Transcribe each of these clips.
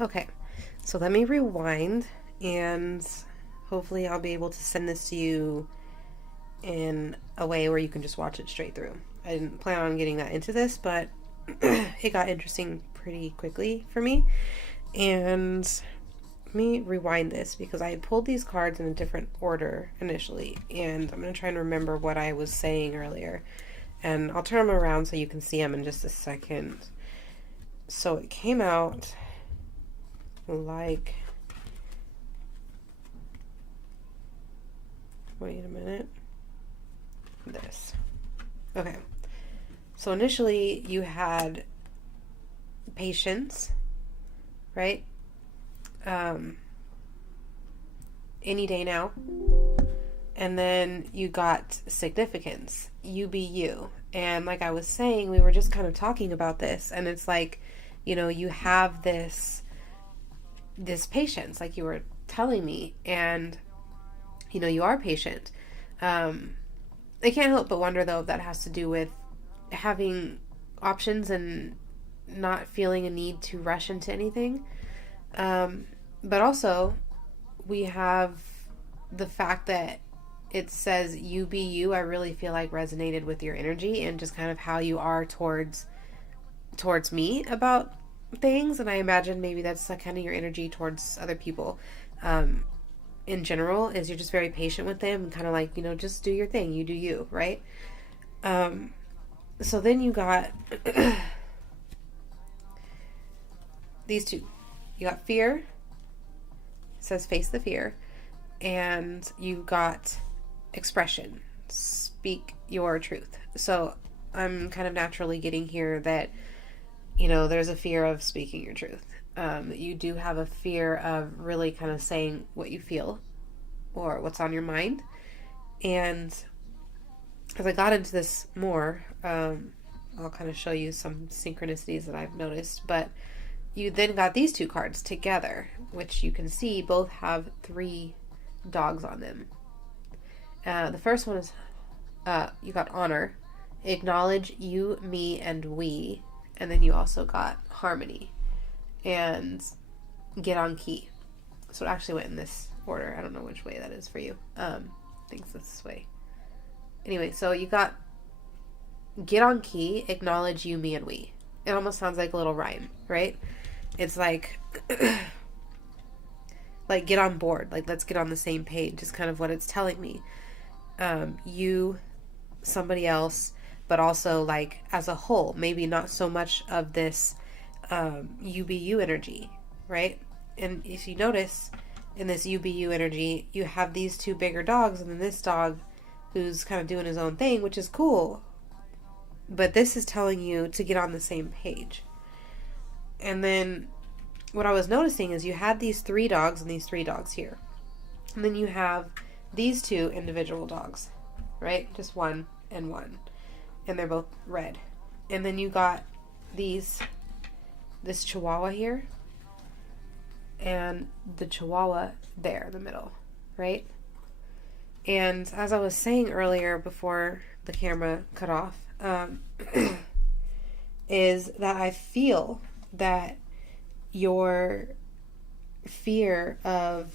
Okay, so let me rewind and hopefully I'll be able to send this to you in a way where you can just watch it straight through. I didn't plan on getting that into this, but it got interesting pretty quickly for me. And let me rewind this because I pulled these cards in a different order initially, and I'm going to try and remember what I was saying earlier. And I'll turn them around so you can see them in just a second. So it came out like, wait a minute, this. Okay, so initially you had patience, right? Any day now. And then you got significance, you be you. And like I was saying, we were just kind of talking about this, and it's like, you have this patience, like you were telling me, and you are patient. I can't help but wonder though if that has to do with having options and not feeling a need to rush into anything. But also, we have the fact that it says you be you. I really feel like resonated with your energy and just kind of how you are towards me about things, and I imagine maybe that's like kind of your energy towards other people. In general, is you're just very patient with them and kind of like, just do your thing, you do you, right? So then you got these two. You got fear, it says face the fear, and you got expression, speak your truth. So I'm kind of naturally getting here that there's a fear of speaking your truth. You do have a fear of really kind of saying what you feel or what's on your mind. And as I got into this more, I'll kind of show you some synchronicities that I've noticed. But you then got these two cards together, which you can see both have 3 dogs on them. The first one is you got honor, acknowledge you, me, and we. And then you also got harmony and get on key. So it actually went in this order. I don't know which way that is for you. I think it's this way. Anyway, so you got get on key, acknowledge you, me, and we. It almost sounds like a little rhyme, right? It's like like get on board, like let's get on the same page is kind of what it's telling me. You, somebody else, but also like as a whole, maybe not so much of this you be you energy, right? And if you notice in this you be you energy, you have these 2 bigger dogs and then this dog who's kind of doing his own thing, which is cool. But this is telling you to get on the same page. And then what I was noticing is you had these 3 dogs and these 3 dogs here. And then you have these 2 individual dogs, right? Just one and one. And they're both red. And then you got this Chihuahua here and the Chihuahua there in the middle, right? And as I was saying earlier before the camera cut off, is that I feel that your fear of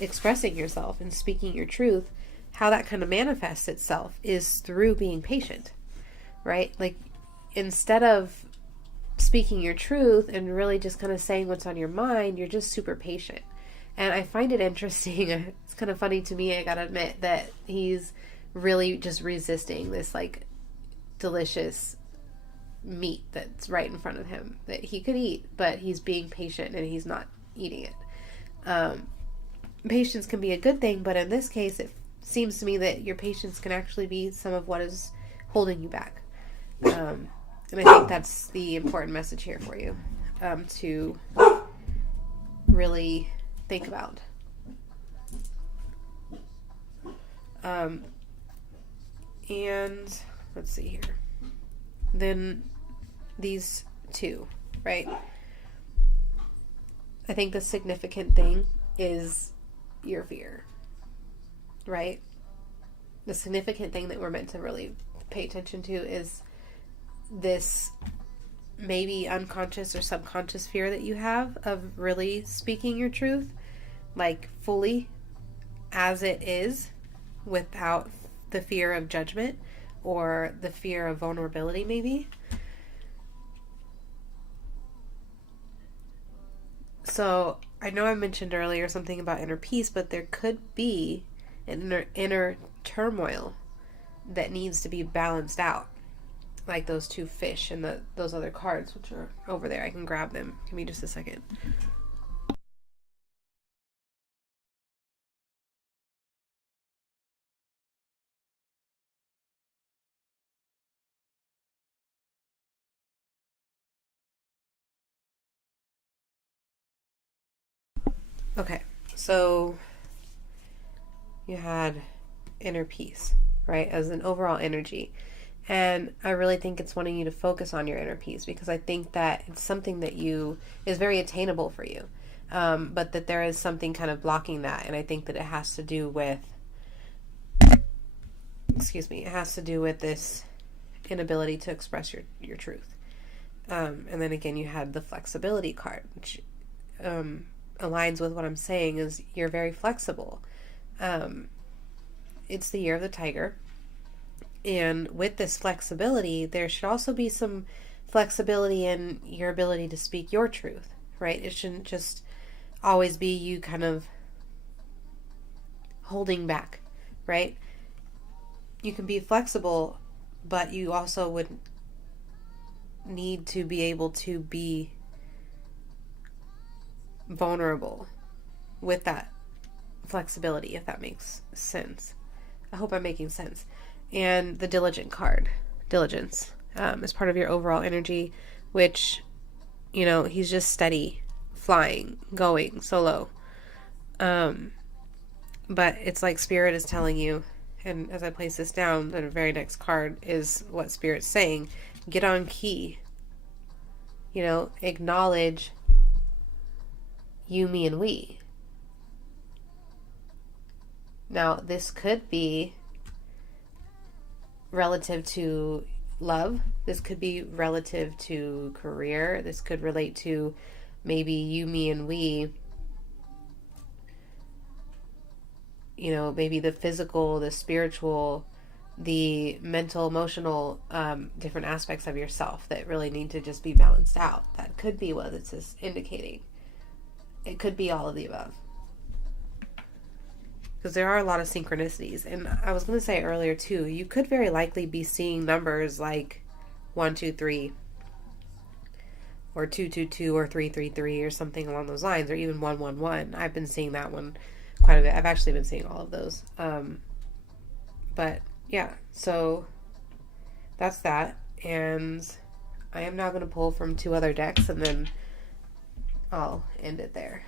expressing yourself and speaking your truth, how that kind of manifests itself is through being patient, right? Like instead of speaking your truth and really just kind of saying what's on your mind, you're just super patient. And I find it interesting. It's kind of funny to me, I gotta admit, that he's really just resisting this like delicious meat that's right in front of him that he could eat, but he's being patient and he's not eating it. Patience can be a good thing, but in this case it seems to me that your patience can actually be some of what is holding you back. And I think that's the important message here for you to really think about. And let's see here. Then these 2, right? I think the significant thing is your fear, right? The significant thing that we're meant to really pay attention to is this maybe unconscious or subconscious fear that you have of really speaking your truth, like fully as it is, without the fear of judgment or the fear of vulnerability, maybe. So I know I mentioned earlier something about inner peace, but there could be an inner turmoil that needs to be balanced out, like those two fish and those other cards, which are over there. I can grab them. Give me just a second. Okay, so you had inner peace, right, as an overall energy. And I really think it's wanting you to focus on your inner peace, because I think that it's something that is very attainable for you. But that there is something kind of blocking that. And I think that it has to do with, it has to do with this inability to express your truth. And then again, you had the flexibility card, which aligns with what I'm saying, is you're very flexible. It's the year of the tiger. And with this flexibility, there should also be some flexibility in your ability to speak your truth, right? It shouldn't just always be you kind of holding back, right? You can be flexible, but you also would need to be able to be vulnerable with that flexibility, if that makes sense. I hope I'm making sense. And the diligent card, diligence, is part of your overall energy, which, he's just steady, flying, going solo. But it's like Spirit is telling you, and as I place this down, the very next card is what Spirit's saying. Get on key. Acknowledge you, me, and we. Now, this could be relative to love. This could be relative to career. This could relate to maybe you, me, and we. Maybe the physical, the spiritual, the mental, emotional, different aspects of yourself that really need to just be balanced out. That could be what this is indicating. It could be all of the above. Because there are a lot of synchronicities. And I was going to say earlier, too, you could very likely be seeing numbers like 123 or 222 or 333 or something along those lines, or even 111. I've been seeing that one quite a bit. I've actually been seeing all of those. But yeah, so that's that. And I am now going to pull from 2 other decks, and then I'll end it there.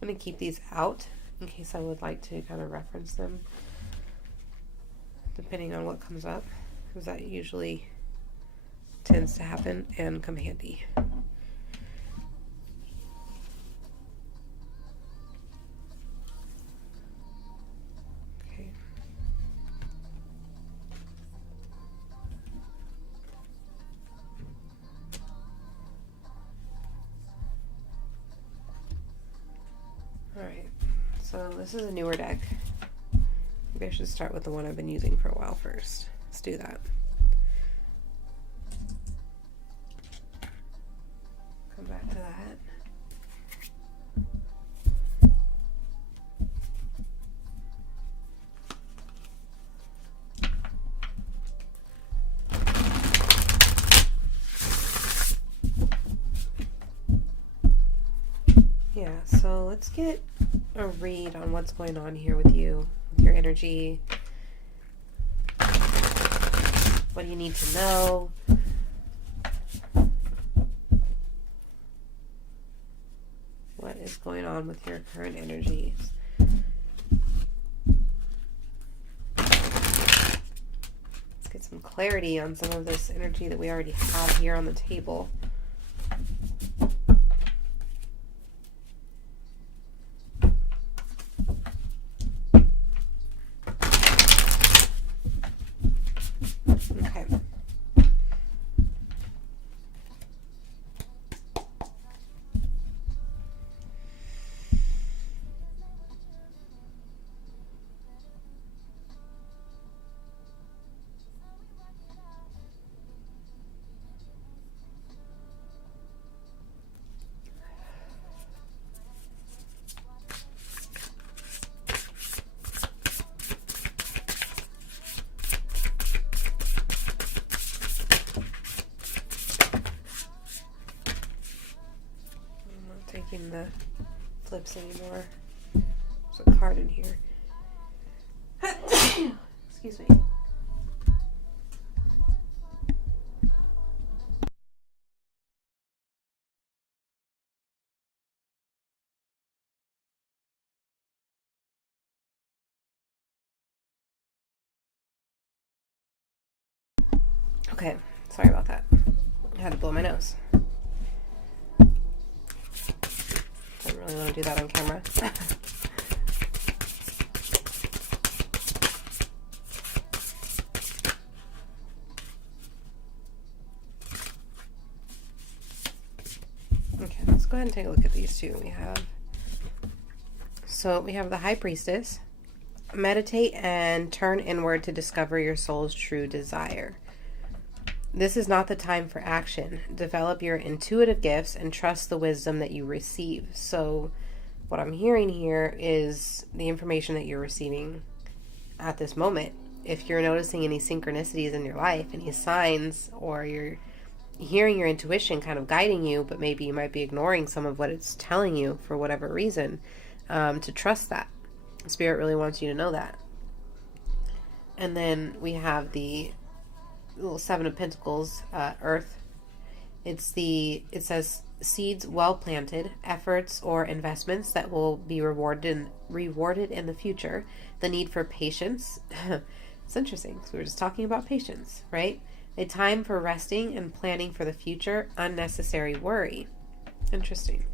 I'm going to keep these out in case I would like to kind of reference them depending on what comes up, because that usually tends to happen and come handy. Okay. Alright, so this is a newer deck. Maybe I should start with the one I've been using for a while first. Let's do that. Come back to that. Yeah, so let's get a read on what's going on here with you, with your energy. What do you need to know? What is going on with your current energies? Let's get some clarity on some of this energy that we already have here on the table. Okay. matching the flips anymore. There's a card in here. Excuse me. Okay, sorry about that. I had to blow my nose. Don't really want to do that on camera. Okay, let's go ahead and take a look at these two we have. So we have the High Priestess. Meditate and turn inward to discover your soul's true desire. This is not the time for action. Develop your intuitive gifts and trust the wisdom that you receive. So what I'm hearing here is the information that you're receiving at this moment. If you're noticing any synchronicities in your life, any signs, or you're hearing your intuition kind of guiding you, but maybe you might be ignoring some of what it's telling you for whatever reason, to trust that. Spirit really wants you to know that. And then we have the little Seven of Pentacles, Earth. It says seeds well planted, efforts or investments that will be rewarded in the future. The need for patience. It's interesting because we were just talking about patience, right? A time for resting and planning for the future. Unnecessary worry. Interesting.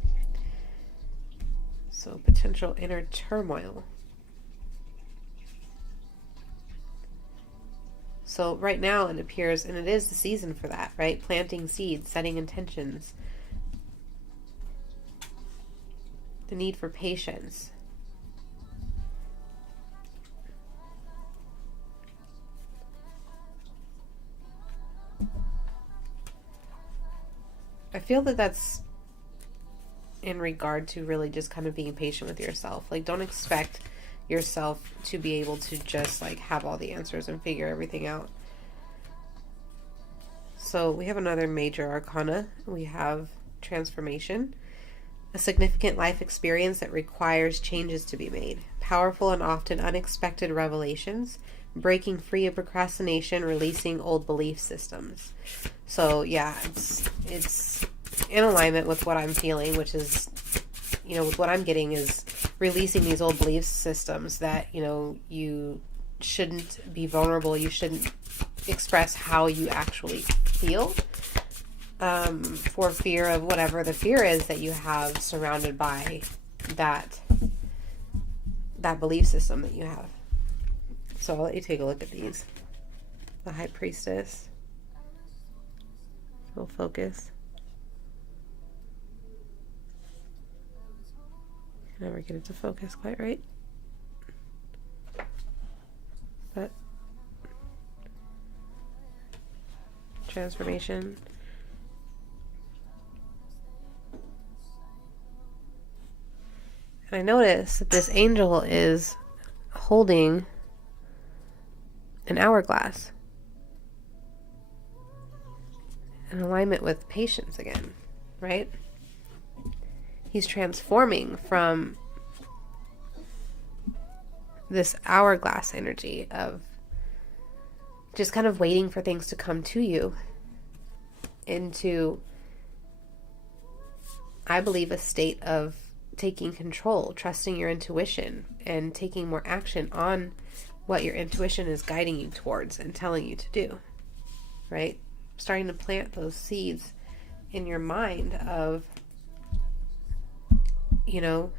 So potential inner turmoil. So right now it appears, and it is the season for that, right? Planting seeds, setting intentions. The need for patience. I feel that that's in regard to really just kind of being patient with yourself. Like, don't expect yourself to be able to just like have all the answers and figure everything out. So we have another major arcana. We have transformation, a significant life experience that requires changes to be made, powerful and often unexpected revelations, breaking free of procrastination, releasing old belief systems. So yeah, it's in alignment with what I'm feeling, which is, you know, with what I'm getting is releasing these old belief systems that, you know, you shouldn't be vulnerable. You shouldn't express how you actually feel, for fear of whatever the fear is that you have surrounded by that belief system that you have. So I'll let you take a look at these. The High Priestess. We'll focus. Never get it to focus quite right. But transformation. And I notice that this angel is holding an hourglass in alignment with patience again, right? He's transforming from this hourglass energy of just kind of waiting for things to come to you into, I believe, a state of taking control, trusting your intuition, and taking more action on what your intuition is guiding you towards and telling you to do, right? Starting to plant those seeds in your mind of, you know,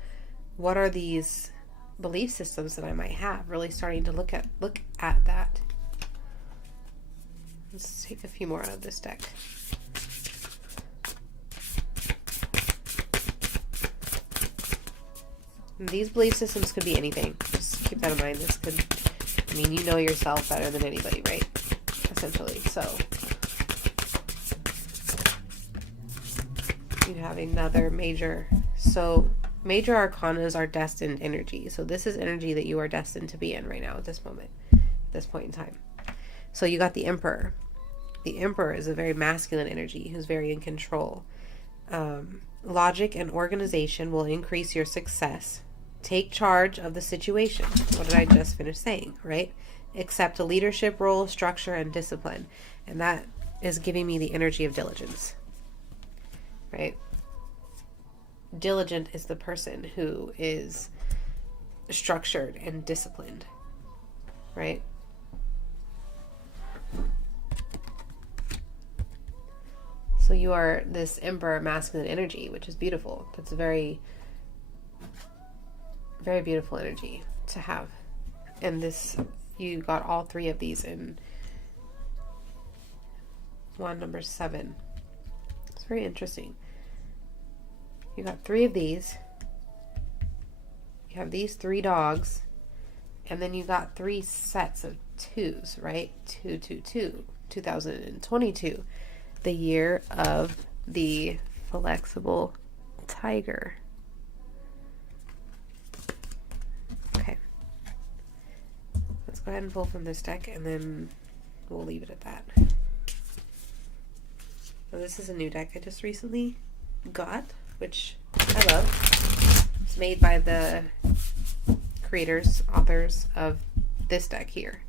what are these belief systems that I might have? Really starting to look at that. Let's take a few more out of this deck. And these belief systems could be anything. Just keep that in mind. This could, I mean, you know yourself better than anybody, right? Essentially. So you have another major. So major arcanas are destined energy. So this is energy that you are destined to be in right now at this moment, at this point in time. So you got the Emperor. The Emperor is a very masculine energy who's very in control. Logic and organization will increase your success. Take charge of the situation. What did I just finish saying, right? Accept a leadership role, structure, and discipline. And that is giving me the energy of diligence, right? Diligent is the person who is structured and disciplined, right? So you are this Emperor masculine energy, which is beautiful. That's a very, very beautiful energy to have. And this, you got all three of these in wand number 7. It's very interesting. You got 3 of these. You have these 3 dogs. And then you got 3 sets of 2s, right? 2, 2, 2. 2022. The year of the flexible tiger. Okay. Let's go ahead and pull from this deck and then we'll leave it at that. So this is a new deck I just recently got, which I love. It's made by the creators, authors of this deck here,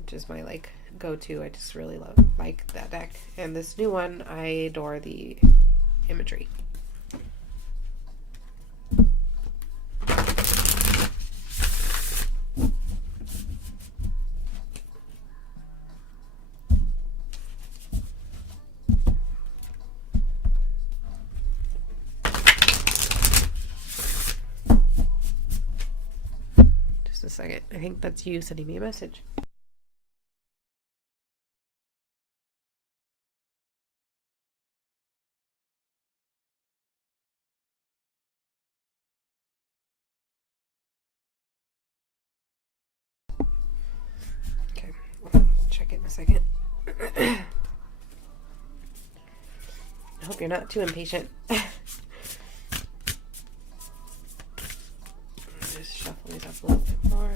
which is my go-to. I just really like that deck. And this new one, I adore the imagery. Just a second. I think that's you sending me a message. Check it in a second. I hope you're not too impatient. Just shuffle these up a little bit more.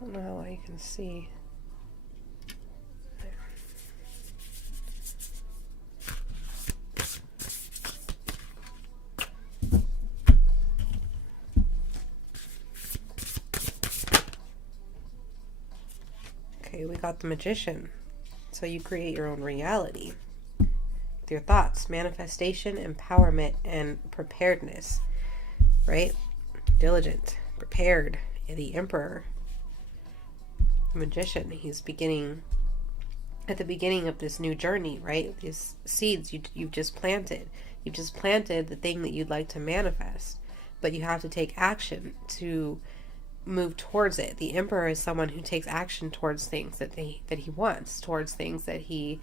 I don't know how well you can see. There. Okay, we got the Magician. So you create your own reality with your thoughts, manifestation, empowerment, and preparedness, right? Diligent, prepared, the Emperor. Magician, he's beginning at the beginning of this new journey, right? These seeds you've just planted. You've just planted the thing that you'd like to manifest, but you have to take action to move towards it. The Emperor is someone who takes action towards things that he wants, towards things that he,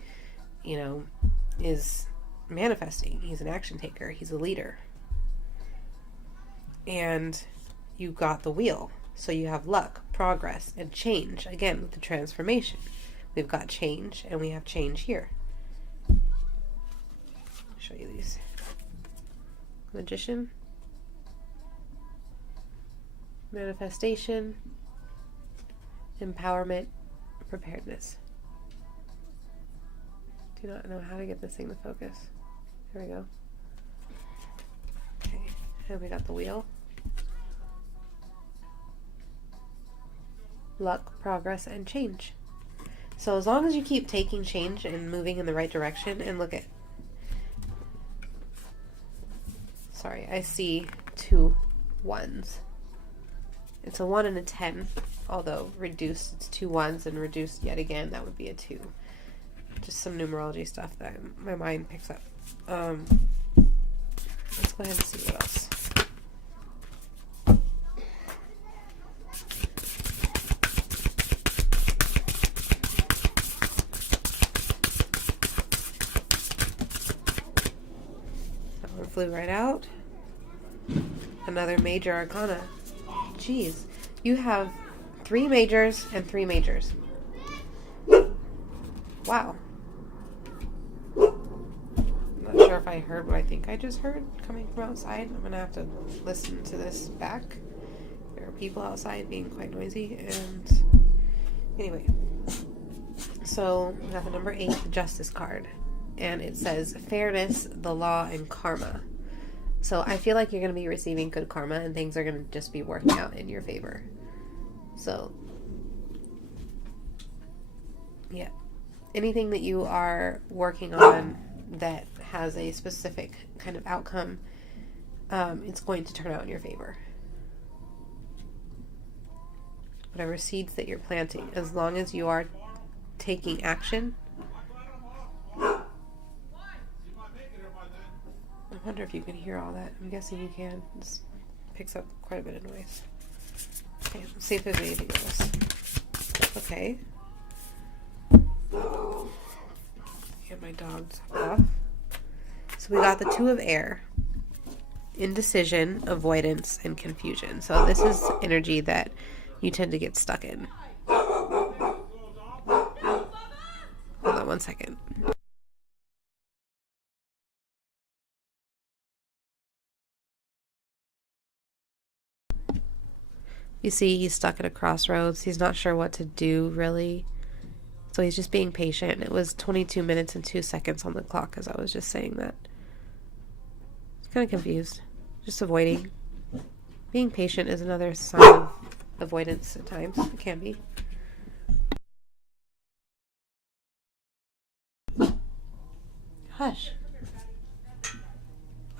is manifesting. He's an action taker. He's a leader. And you got the wheel. So you have luck, progress, and change. Again, with the transformation. We've got change, and we have change here. I'll show you these. Magician. Manifestation. Empowerment. Preparedness. Do not know how to get this thing to focus. There we go. Okay, and we got the wheel. Luck, progress, and change. So as long as you keep taking change and moving in the right direction, and look at, sorry, I see 2 1s. It's a 1 and a 10, although reduced, it's 2 1s, and reduced yet again, that would be a 2. Just some numerology stuff that my mind picks up. Let's go ahead and see what else. Flew right out. Another major arcana. Jeez. You have 3 majors and 3 majors. Wow. I'm not sure if I heard what I think I just heard coming from outside. I'm gonna have to listen to this back. There are people outside being quite noisy, and anyway. So we got the number 8, the Justice card, and it says fairness, the law, and karma. So I feel like you're going to be receiving good karma, and things are going to just be working out in your favor. So, yeah. Anything that you are working on that has a specific kind of outcome, it's going to turn out in your favor. Whatever seeds that you're planting, as long as you are taking action. I wonder if you can hear all that. I'm guessing you can. This picks up quite a bit of noise. Okay, let's see if there's anything else. Okay. Get my dog off. So we got the 2 of air. Indecision, avoidance, and confusion. So this is energy that you tend to get stuck in. Hold on one second. You see, he's stuck at a crossroads. He's not sure what to do, really. So he's just being patient. It was 22 minutes and 2 seconds on the clock as I was just saying that. He's kind of confused. Just avoiding. Being patient is another sign of avoidance at times. It can be. Hush.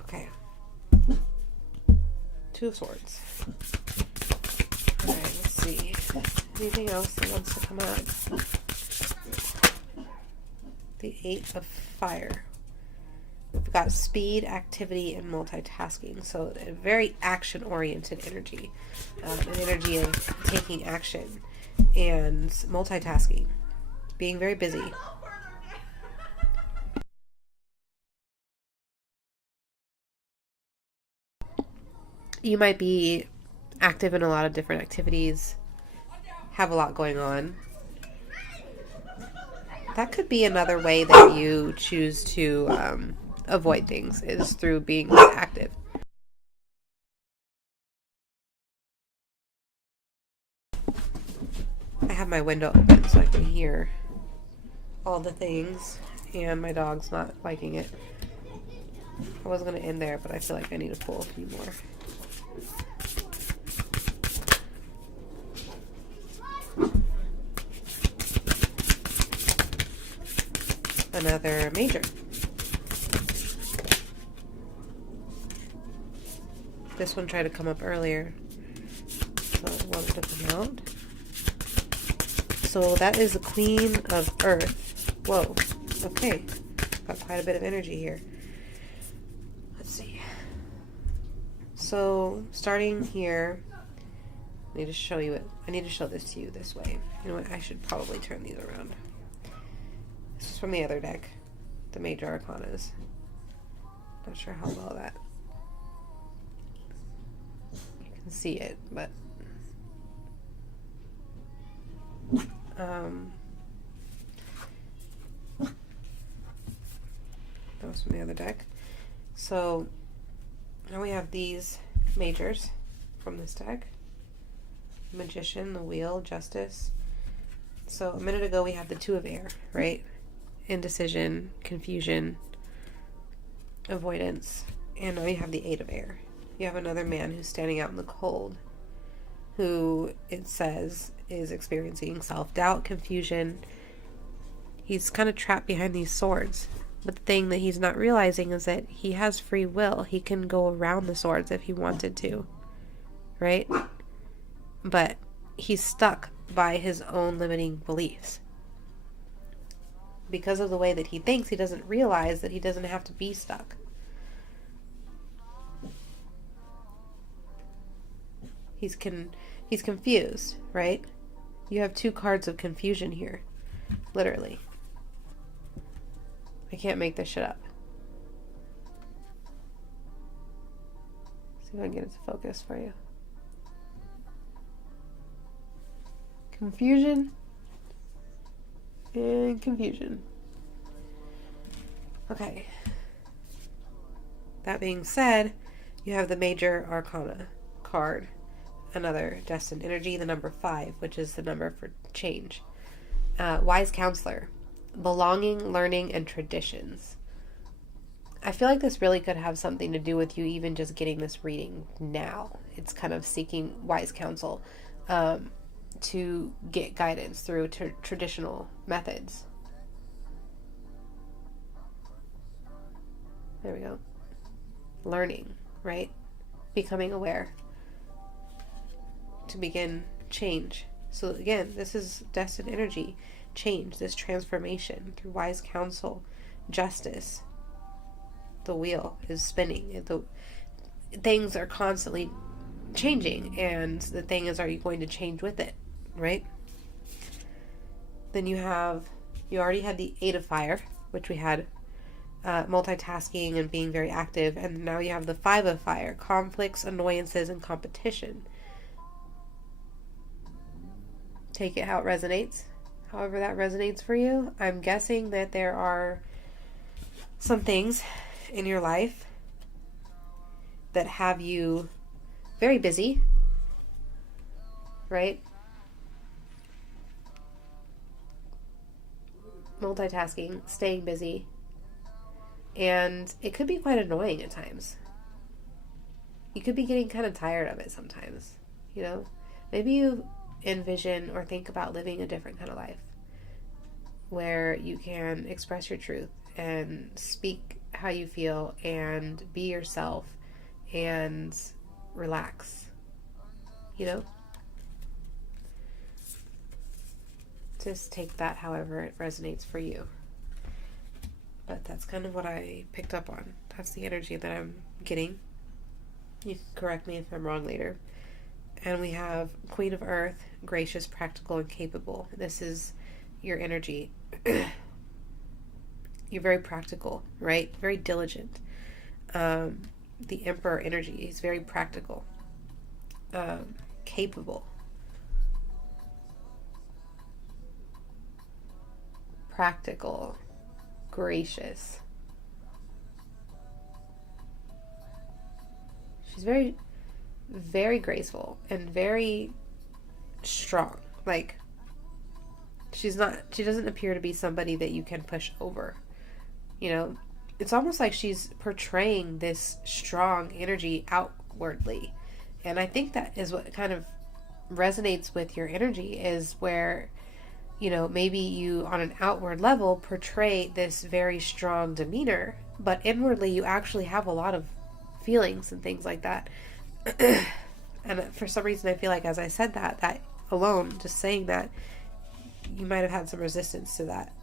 Okay. 2 of Swords. Alright, let's see. Anything else that wants to come out? The 8 of Fire. We've got speed, activity, and multitasking. So a very action-oriented energy. An energy of taking action and multitasking. Being very busy. You might be active in a lot of different activities, have a lot going on. That could be another way that you choose to avoid things, is through being active. I have my window open so I can hear all the things, and my dog's not liking it. I was going to end there, but I feel like I need to pull a few more. Another major. This one tried to come up earlier, so I wanted to come out. So that is the Queen of Earth. Whoa. Okay. Got quite a bit of energy here. Let's see. So, starting here, I need to show you it. I need to show this to you this way. You know what? I should probably turn these around. This is from the other deck. The Major Arcanas. Not sure how well that... You can see it, but... that was from the other deck. So now we have these majors from this deck. Magician, the Wheel, Justice. So a minute ago we had the 2 of air, right? Indecision, confusion, avoidance. And now you have the 8 of air. You have another man who's standing out in the cold, who it says is experiencing self-doubt, confusion. He's kind of trapped behind these swords. But the thing that he's not realizing is that he has free will. He can go around the swords if he wanted to. Right? But he's stuck by his own limiting beliefs. Because of the way that he thinks, he doesn't realize that he doesn't have to be stuck. He's confused, right? You have 2 cards of confusion here. Literally. I can't make this shit up. See if I can get it to focus for you. Confusion, and confusion. Okay. That being said, you have the Major Arcana card, another destined energy, the number 5, which is the number for change. Wise Counselor, belonging, learning, and traditions. I feel like this really could have something to do with you even just getting this reading now. It's kind of seeking wise counsel to get guidance through traditional methods. There we go. Learning, right? Becoming aware to begin change. So again, this is destined energy, change, this transformation through wise counsel, justice. The wheel is spinning. The things are constantly changing, and the thing is, are you going to change with it, right? Then you already had the 8 of Fire, which we had multitasking and being very active, and now you have the 5 of Fire, conflicts, annoyances, and competition. Take it how it resonates. However that resonates for you. I'm guessing that there are some things in your life that have you very busy, right? Multitasking, staying busy, and it could be quite annoying at times. You could be getting kind of tired of it sometimes, you know? Maybe you envision or think about living a different kind of life where you can express your truth and speak how you feel and be yourself and relax, you know? Just take that however it resonates for you. But that's kind of what I picked up on. That's the energy that I'm getting. You can correct me if I'm wrong later. And we have Queen of Earth, gracious, practical, and capable. This is your energy. You're very practical, right? Very diligent. The Emperor energy is very practical. Capable. Practical. Gracious. She's very, very graceful and very strong. Like, she doesn't appear to be somebody that you can push over. You know, it's almost like she's portraying this strong energy outwardly. And I think that is what kind of resonates with your energy, is where, you know, maybe you on an outward level portray this very strong demeanor, but inwardly you actually have a lot of feelings and things like that. And for some reason I feel like as I said that alone, just saying that, you might have had some resistance to that.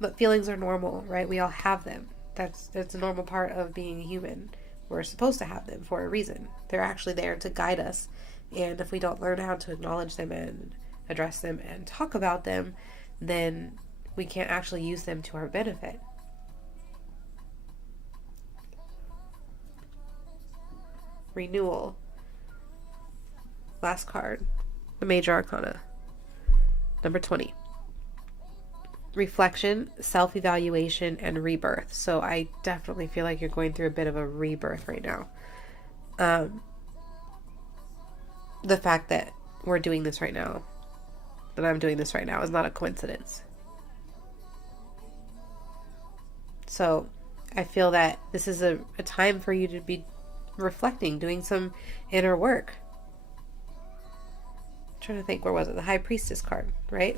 But feelings are normal, right? We all have them. That's a normal part of being a human. We're supposed to have them for a reason. They're actually there to guide us. And if we don't learn how to acknowledge them and address them and talk about them, then we can't actually use them to our benefit. Renewal. Last card. The Major Arcana. Number 20. Reflection, self-evaluation, and rebirth. So I definitely feel like you're going through a bit of a rebirth right now. The fact that we're doing this right now, that I'm doing this right now, is not a coincidence. So I feel that this is a time for you to be reflecting, doing some inner work. I'm trying to think, where was it? The High Priestess card, right?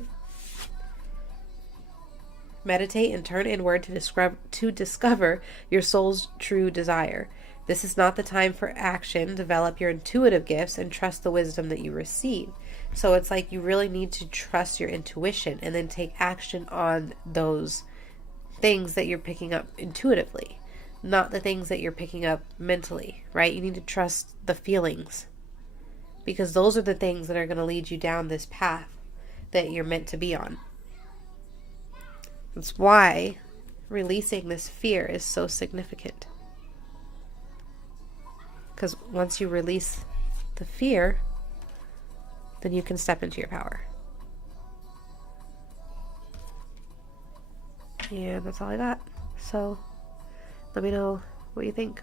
Meditate and turn inward to discover your soul's true desire. This is not the time for action. Develop your intuitive gifts and trust the wisdom that you receive. So it's like you really need to trust your intuition and then take action on those things that you're picking up intuitively, not the things that you're picking up mentally, right? You need to trust the feelings, because those are the things that are going to lead you down this path that you're meant to be on. That's why releasing this fear is so significant. Because once you release the fear, then you can step into your power. And that's all I got. So let me know what you think.